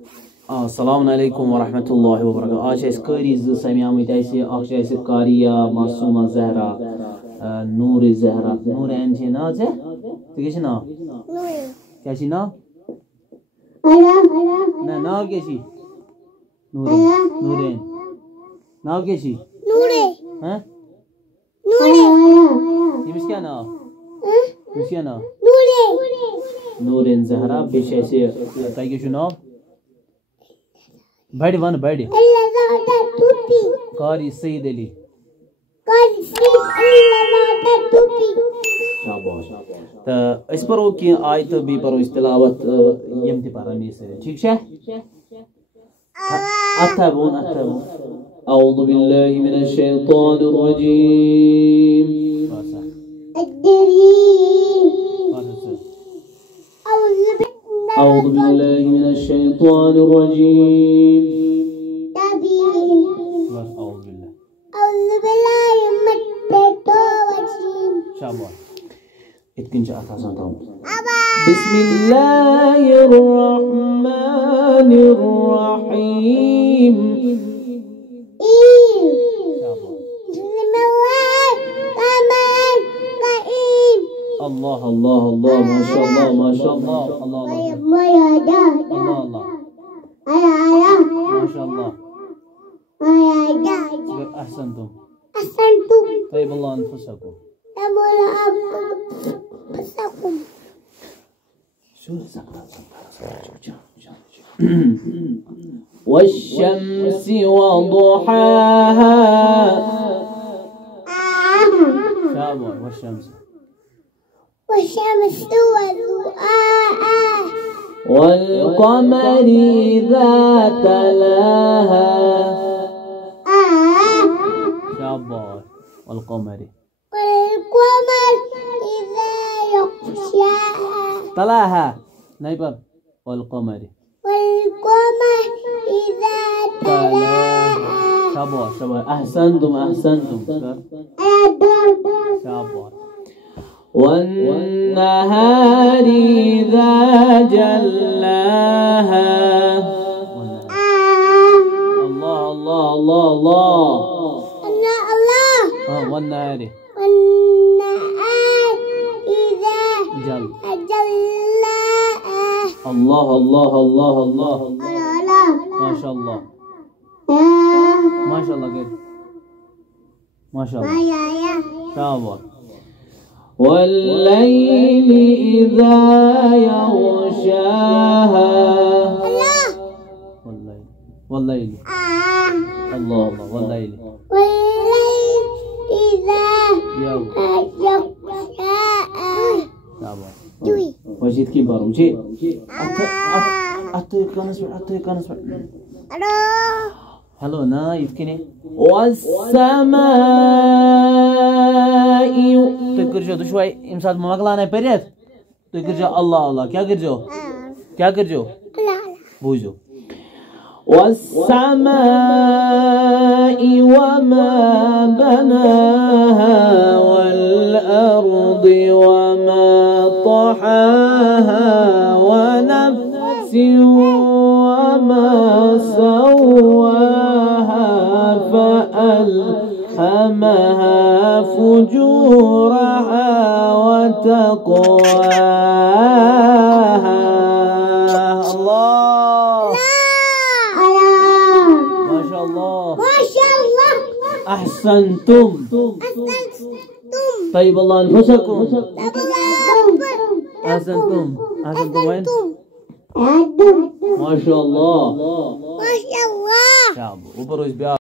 Assalamu alaikum wa rahmatullahi wa barakatuh. आज ऐसे करीज समियामत ऐसे आज ऐसे कारिया मासूमा ज़हरा नूर ज़हरा नूर ऐंचे ना ज़े तो कैसी ना कैसी ना ना ना कैसी नूरे नूरे ना कैसी नूरे हैं नूरे ये मिस क्या ना मिस क्या ना नूरे नूरे ज़हरा बेश ऐसे ताई कैसी ना बड़ी वन बड़ी कारी सईद अली तो इस पर वो की आयत भी पर इस तिलावत यम ति पर मी से ठीक है अतबून अऊज़ु बिल्लाहि मिनश शैतानिर रजीम أعوذ بالله من الشيطان الرجيم أعوذ بالله من الشيطان الرجيم شابه اتكن جاء ثاسان بسم الله الرحمن الرحيم الله الله الله ما شاء الله ما شاء الله الله الله الله ما شاء الله أحسنتم طيب الله أنفسكم والشمس وضحاها شابه والشمس والشمس وضحاها والقمر إذا تلاها شابه والقمر إذا يغشاها تلاها نايبر والقمر إذا تلاها شابه شابه أحسنتم شابه والنهار إذا جلاها الله الله الله الله والنهار إذا جلاها الله الله الله الله ما شاء الله ما شاء الله كده ما شاء الله شابه والليل إذا يغشاها والليل الله الله والليل إذا يغشاها وجيت كي بارو جي أتو كانس هلو نايف كني والسماء تذكر جو شوي إمساد مغلانا بريت تذكر جو الله الله كيا كر جو بوجو والسماء وما بناها والأرض وما طحاها ونفس وما سواها فألهمها فجورها وتقواها الله ما شاء الله أحسنتم طيب الله أنفسكم أحسنتم وين ما شاء الله شعب وبروز